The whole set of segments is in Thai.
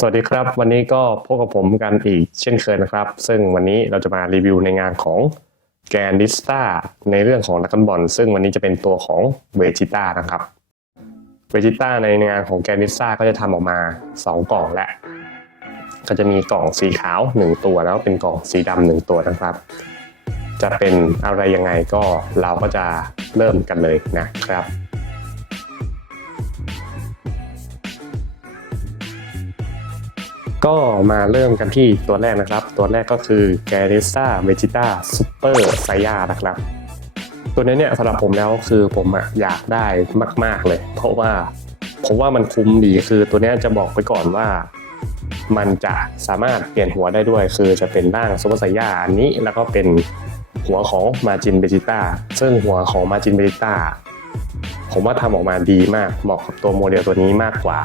สวัสดีครับ วันนี้ก็พบกับผมกันอีกเช่นเคยนะครับ ซึ่งวันนี้เราจะมารีวิวในงานของแกนดิสตาในเรื่องของนักบอลซึ่งวันนี้จะเป็นตัวของเวจิต้านะครับเวจิต้าในงานของแกนดิสตาก็จะทำออกมา 2 กล่องและ ก็จะมีกล่องสีขาว 1 ตัวแล้วเป็นกล่องสีดำหนึ่งตัวนะครับ จะเป็นอะไรยังไงก็เราก็จะเริ่มกันเลยนะครับ ก็มาเริ่มกันที่ตัวแรกนะครับ ตัวแรกก็คือ g a r i s a Vegeta Super s a y a นะครับ ตัวนี้เนี่ยสำหรับผมแล้วคือผมอยากได้มากๆเลย เพราะว่าผมว่ามันคุ้มดีคือตัวนี้จะบอกไปก่อนว่ามันจะสามารถเปลี่ยนหัวได้ด้วย คือจะเป็นร่างซูเปอร์ไซย่าอันนี้แล้วก็เป็นหัวของมาจินเบจิต้าซึ่งหัวของมาจินเบจิต้าผมว่าทำออกมาดีมากเหมาะกับตัวโมเดลตัวนี้มากกว่า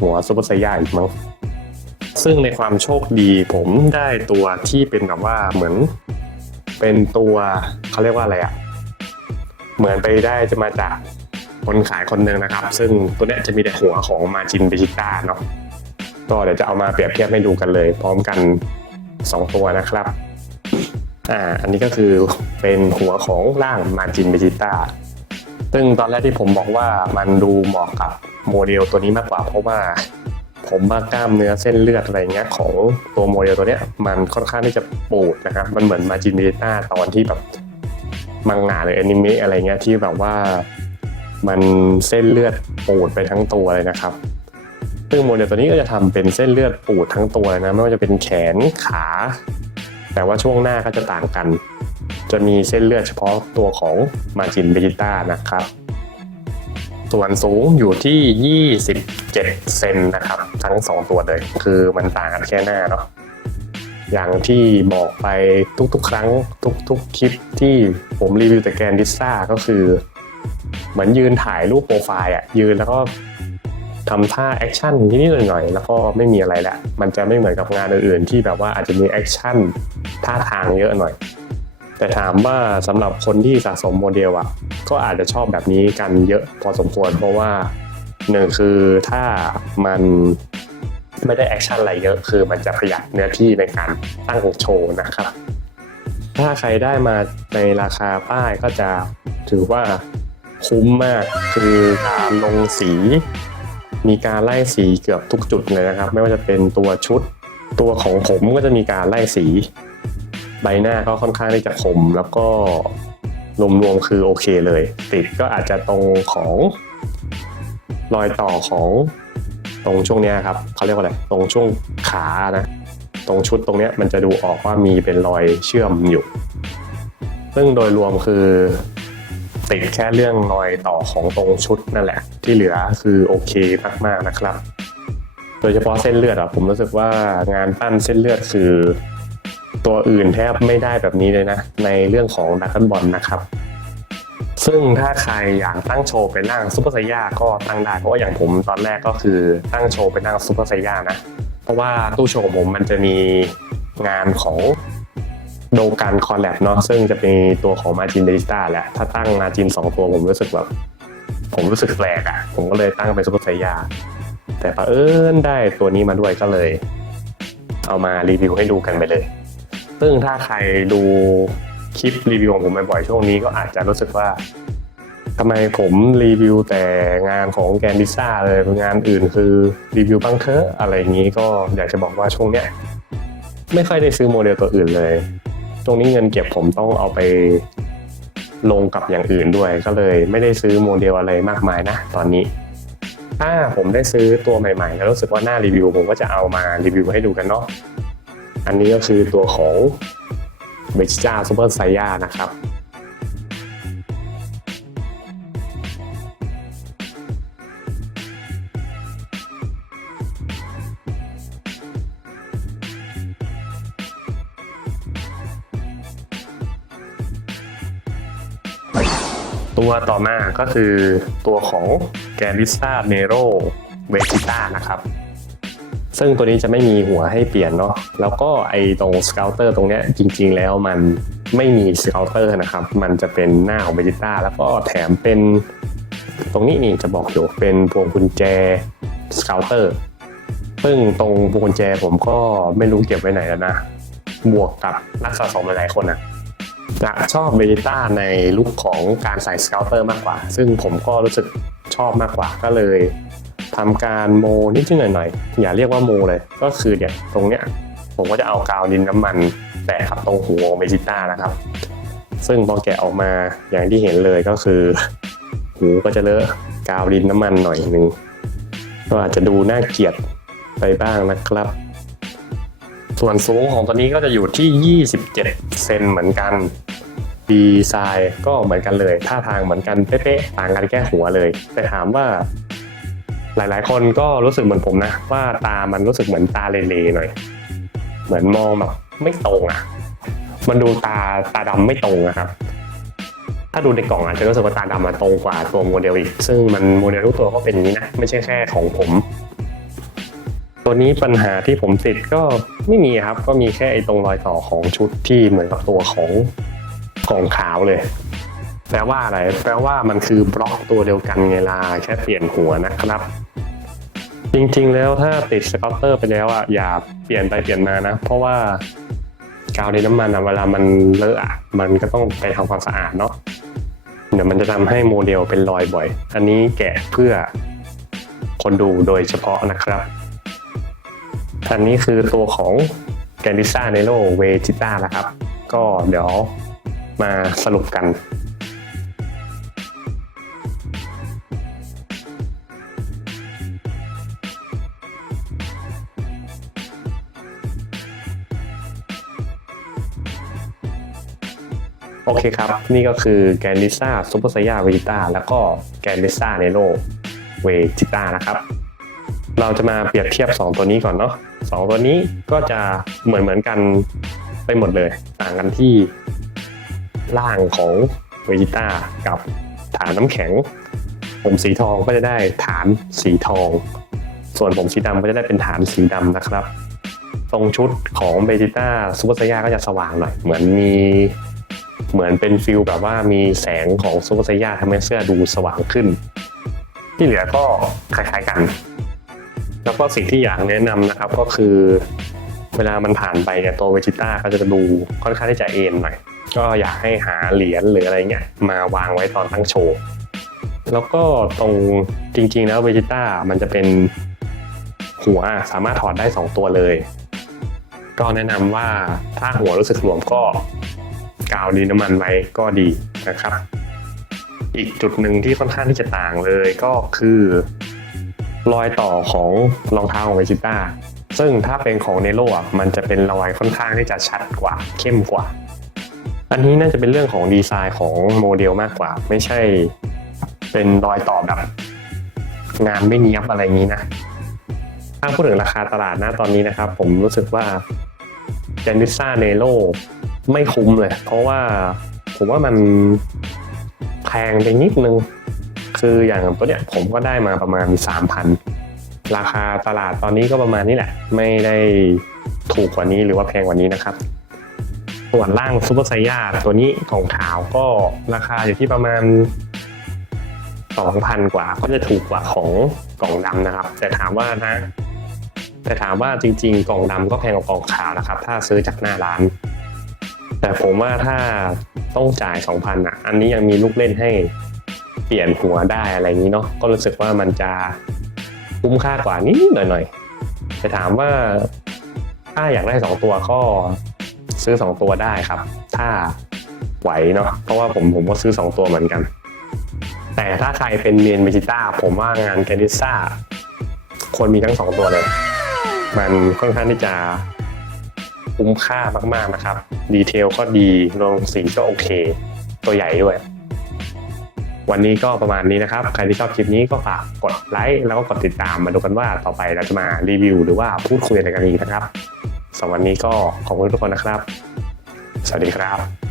หัวซูเปอร์ไซย่าอีกมั้ง ซึ่งในความโชคดีผมได้ตัวที่เป็นแบบว่าเหมือนเป็นตัวเขาเรียกว่าอะไรอะเหมือนไปได้จะมาจากคนขายคนหนึ่งนะครับ ซึ่งตัวเนี้ยจะมีแต่หัวของมาจินเบจิต้าเนาะก็เดี๋ยวจะเอามาเปรียบเทียบให้ดูกันเลย พร้อมกัน 2 ตัวนะครับอ่าอันนี้ก็คือเป็นหัวของร่างมาจินเบจิต้าซึ่งตอนแรกที่ผมบอกว่ามันดูเหมาะกับโมเดลตัวนี้มากกว่าเพราะว่า ผมว่ากล้ามเนื้อเส้นเลือดอะไรเงี้ยของตัวโมเดลตัวเนี้ยมันค่อนข้างที่จะปูดนะครับ มันเหมือนมาจินเบต้าตอนที่แบบมังงะหรือแอนิเมะอะไรเงี้ยที่แบบว่ามันเส้นเลือดปูดไปทั้งตัวเลยนะครับ ซึ่งโมเดลตัวนี้ก็จะทำเป็นเส้นเลือดปูดทั้งตัวเลยนะไม่ว่าจะเป็นแขนขา แต่ว่าช่วงหน้าก็จะต่างกัน จะมีเส้นเลือดเฉพาะตัวของมาจินเบจิต้านะครับ ส่วนสูงอยู่ที่ 27 เซนนะครับ ทั้ง 2 ตัวเลย คือมันต่างกันแค่หน้าเนาะอย่างที่บอกไปทุกๆ ครั้งทุกๆ คลิปที่ผมรีวิวแต่แกนดิซ่าก็คือ เหมือนยืนถ่ายรูปโปรไฟล์อะยืนแล้วก็ทำท่าแอคชั่นนิดๆหน่อยๆแล้วก็ไม่มีอะไรแหละมันจะไม่เหมือนกับงานอื่นๆที่แบบว่าอาจจะมีแอคชั่นท่าทางเยอะหน่อย แต่ถามว่าสำหรับคนที่สะสมโมเดลอะ ก็อาจจะชอบแบบนี้กันเยอะพอสมควร เพราะว่าหนึ่งคือถ้ามันไม่ได้แอคชั่นอะไรเยอะ คือมันจะประหยัดเนื้อที่ในการตั้งโชว์นะครับ ถ้าใครได้มาในราคาป้ายก็จะถือว่าคุ้มมากคือการลงสี มีการไล่สีเกือบทุกจุดเลยนะครับ ไม่ว่าจะเป็นตัวชุดตัวของผมก็จะมีการไล่สี ใบหน้าก็ค่อนข้างที่จะคมแล้วก็ รวมๆคือโอเคเลย ติดก็อาจจะตรงของรอยต่อของตรงช่วงเนี้ยครับเขาเรียกว่าอะไรตรงช่วงขานะตรงชุดตรงเนี้ยมันจะดูออกว่ามีเป็นรอยเชื่อมอยู่ ซึ่งโดยรวมคือติดแค่เรื่องรอยต่อของตรงชุดนั่นแหละ ที่เหลือคือโอเคมากๆนะครับ โดยเฉพาะเส้นเลือดอะผมรู้สึกว่างานปั้นเส้นเลือดคือ ตัวอื่นแทบไม่ได้แบบนี้เลยนะ ในเรื่องของดักกันบอลนะครับ ซึ่งถ้าใครอยากตั้งโชว์เป็นนั่งซูเปอร์ไซย่าก็ตั้งได้ เพราะว่าอย่างผมตอนแรกก็คือตั้งโชว์เป็นนั่งซูเปอร์ไซย่านะ เพราะว่าตู้โชว์ผมมันจะมีงานของโดกันคอลแลบเนาะซึ่งจะเป็นตัวของมาจินเดลิสตาแหละถ้าตั้งมาจินสองตัวผมรู้สึกแบบผมรู้สึกแปลกอะ่ะ ผมก็เลยตั้งเป็นซูเปอร์ไซย่าแต่ปเอิญได้ตัวนี้มาด้วยก็เลย เอามารีวิวให้ดูกันไปเลย ซึ่งถ้าใครดูคลิปรีวิวของผมบ่อยๆช่วงนี้ก็อาจจะรู้สึกว่าทำไมผมรีวิวแต่งานของแกนดิซ่าเลยงานอื่นคือรีวิวบ้างเถอะอะไรอย่างนี้ก็อยากจะบอกว่าช่วงเนี้ยไม่ค่อยได้ซื้อโมเดลตัวอื่นเลยช่วงนี้เงินเก็บผมต้องเอาไปลงกับอย่างอื่นด้วย ก็เลยไม่ได้ซื้อโมเดลอะไรมากมายนะ ตอนนี้ ถ้าผมได้ซื้อตัวใหม่ๆ แล้วรู้สึกว่าน่ารีวิว ผมก็จะเอามารีวิวให้ดูกันเนาะ อันนี้ก็คือตัวของเบจิจ้าซูเปอร์ไซย่านะครับตัวต่อมาก็คือตัวของแกริซ่าเมโรเวจิต้านะครับ ซึ่งตัวนี้จะไม่มีหัวให้เปลี่ยนเนาะแล้วก็ไอตรงสเกลเตอร์ตรงเนี้ยจริง ๆ แล้วมันไม่มีสเกลเตอร์นะครับ มันจะเป็นหน้าของเบจิต้าแล้วก็แถมเป็นตรงนี้นี่จะบอกอยู่เป็นพวงกุญแจสเกลเตอร์ซึ่งตรงพวงกุญแจผมก็ไม่รู้เก็บไว้ไหนแล้วนะ บวกกับนักสะสมหลายๆคนอะจะชอบเบจิต้าในลุคของการใส่สเกลเตอร์มากกว่า ซึ่งผมก็รู้สึกชอบมากกว่าก็เลย ทำการโมนิดหน่อยๆอย่าเรียกว่าโมเลย ก็คือเนี่ยตรงเนี้ยผมก็จะเอากาวดินน้ำมันแปะครับตรงหัวเบจิต้านะครับ ซึ่งพอแกะออกมาอย่างที่เห็นเลยก็คือ หูก็จะเลอะกาวดินน้ำมันหน่อยหนึ่งก็อาจจะดูน่าเกลียดไปบ้างนะครับ ส่วนสูงของตัวนี้ก็จะอยู่ที่ 27 เซนเหมือนกันดีไซน์ก็เหมือนกันเลยท่าทางเหมือนกันเป๊ะๆต่างกันแค่หัวเลย แต่ถามว่า หลาย ๆ คนก็รู้สึกเหมือนผมนะ ว่าตามันรู้สึกเหมือนตาเลๆหน่อย เหมือนมองแบบไม่ตรงอะ มันดูตาตาดำไม่ตรงนะครับ ถ้าดูในกล่องอาจจะรู้สึกว่าตาดำมาตรงกว่าตัวโมเดลอีก ซึ่งมันโมเดลทุกตัวก็เป็นอย่างนี้นะ ไม่ใช่แค่ของผม ตัวนี้ปัญหาที่ผมติดก็ไม่มีครับ ก็มีแค่ไอ้ตรงรอยต่อของชุดที่เหมือนกับตัวของกล่องขาวเลย แปลว่าอะไร แปลว่ามันคือบล็อกตัวเดียวกันไงล่ะแค่เปลี่ยนหัวนะครับ จริงๆแล้วถ้าติดสกอตเตอร์ไปแล้วอะอย่าเปลี่ยนไปเปลี่ยนมานะ เพราะว่ากาวในน้ำมันอะเวลามันเลอะอะมันก็ต้องไปทำความสะอาดเนาะเดี๋ยวมันจะทำให้โมเดลเป็นรอยบ่อย อันนี้แกะเพื่อคนดูโดยเฉพาะนะครับอันนี้คือตัวของแกนดิซ่าเนโ o เวจิต้านะครับ ก็เดี๋ยวมาสรุปกัน โอเคครับ นี่ก็คือแกนดิซ่าซูเปอร์ไซยาเวจิต้าแล้วก็แกนดิซ่าเนโ o เวจิต้านะครับ เราจะมาเปรียบเทียบ 2 ตัวนี้ก่อนเนาะสองตัวนี้ก็จะเหมือนเหมือนกันไปหมดเลย ต่างกันที่ร่างของเวจิต้ากับฐานน้ำแข็ง ผมสีทองก็จะได้ฐานสีทอง ส่วนผมสีดำก็จะได้เป็นฐานสีดำนะครับ ตรงชุดของเบจิต้าซูเปอร์ไซยาก็จะสว่างหน่อย เหมือนมี เหมือนเป็นฟิลแบบว่ามีแสงของซูเปอร์ไซยาทำให้เสื้อดูสว่างขึ้น ที่เหลือก็คล้ายๆกัน แล้วก็สิ่งที่อยากแนะนำนะครับก็คือ เวลามันผ่านไปเนี่ยตัวเวจิต้าก็จะดูค่อนข้างที่จะเอ็นหน่อยก็อยากให้หาเหรียญหรืออะไรเงี้ยมาวางไว้ตอนตั้งโชว์ แล้วก็ตรงจริงๆแล้วเวจิต้ามันจะเป็นหัวสามารถถอดได้ 2 ตัวเลย ก็แนะนำว่าถ้าหัวรู้สึกหลวมก็ กาวดินน้ำมันไว้ก็ดีนะครับ อีกจุดหนึ่งที่ค่อนข้างที่จะต่างเลยก็คือ รอยต่อของรองเท้าของเวจิต้าซึ่งถ้าเป็นของเนโร่มันจะเป็นรอยค่อนข้างที่จะชัดกว่าเข้มกว่า อันนี้น่าจะเป็นเรื่องของดีไซน์ของโมเดลมากกว่า ไม่ใช่เป็นรอยต่อแบบงานไม่เนียบอะไรงนี้นะ ถ้าพูดถึงราคาตลาดนะตอนนี้นะครับ ผมรู้สึกว่าเจนิซ่าเนโร ไม่คุ้มเลย เพราะว่าผมว่ามันแพงไปนิดนึง คืออย่างตัวเนี้ยผมก็ได้มาประมาณ 3,000 ราคาตลาดตอนนี้ก็ประมาณนี้แหละ ไม่ได้ถูกกว่านี้หรือว่าแพงกว่านี้นะครับ ส่วนล่างซูเปอร์ไซย่าตัวนี้ของขาวก็ราคาอยู่ที่ประมาณ 2,000 กว่า ก็จะถูกกว่าของกล่องดำนะครับ แต่ถามว่านะแต่ถามว่าจริง ๆ กล่องดำก็แพงกว่ากล่องขาวนะครับ ถ้าซื้อจากหน้าร้าน แต่ผมว่าถ้าต้องจ่าย 2,000อะ อันนี้ยังมีลูกเล่นให้เปลี่ยนหัวได้อะไรอย่างนี้เนาะก็รู้สึกว่ามันจะคุ้มค่ากว่านิดหน่อยๆแต่ถามว่าถ้าอยากได้สองตัวก็ซื้อสองตัวได้ครับ ถ้าไหวเนาะเพราะว่าผมผมก็ซื้อสองตัวเหมือนกัน แต่ถ้าใครเป็นเมนเบจิต้าผมว่างานแกนิซ่าควรมีทั้งสองตัวเลย มันค่อนข้างที่จะ คุ้มค่ามากๆนะครับ ดีเทลก็ดีลงสีก็โอเค ตัวใหญ่ด้วย วันนี้ก็ประมาณนี้นะครับ ใครที่ชอบคลิปนี้ก็ฝากกดไลค์แล้วก็กดติดตามมาดูกันว่าต่อไปเราจะมารีวิว หรือว่าพูดคุยอะไรกันอีกนะครับสำหรับวันนี้ก็ขอบคุณทุกคนนะครับ สวัสดีครับ